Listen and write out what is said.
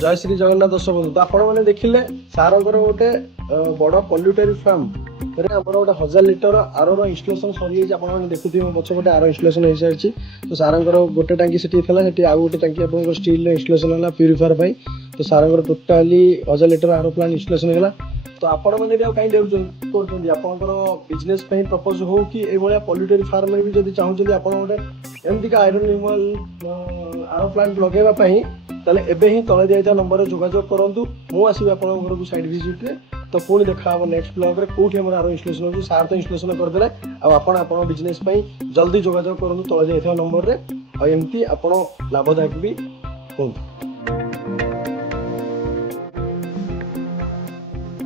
जय श्री जगन्नाथ दर्शक बंधु तो आपण मैंने देखिले सारंगर गोटे बड़ पल्यूटरी फार्म आम गोटे 1000 लिटर आर इनस्टलेसन सरी आपने देखुए पछ गोटे आर इनस्टलेसन हो सारी तो सारंगर गोटे टांकी से आउ गोटे टांकी आप स्टील इनस्टलेसन है प्यूरीफायर तो सारंगर totally 1000 litre R plant installation है तो आपण मैंने भी कहीं कर आपंकर बिजनेस प्रपोज हो कि ये पल्यूटरी फार्म में भी जब चाहते आप गोटे एमती का आयरन रिमूवाल आर प्लांट लगेवाई ताले एबे ही तले दिया नंबर जोगाजोग करूँ मुझे आप घर को साइड विजिट्रे तो पुणी देखा नेक्स्ट ब्लॉग रे कोठी हमर आरो इंस्टॉलेशन हो सार तो इंस्टॉलेशन करदेले आपण बिजनेस जल्दी जोगाजोग करूँ तले दिया नंबर रे एमती आप लाभदायक भी हो।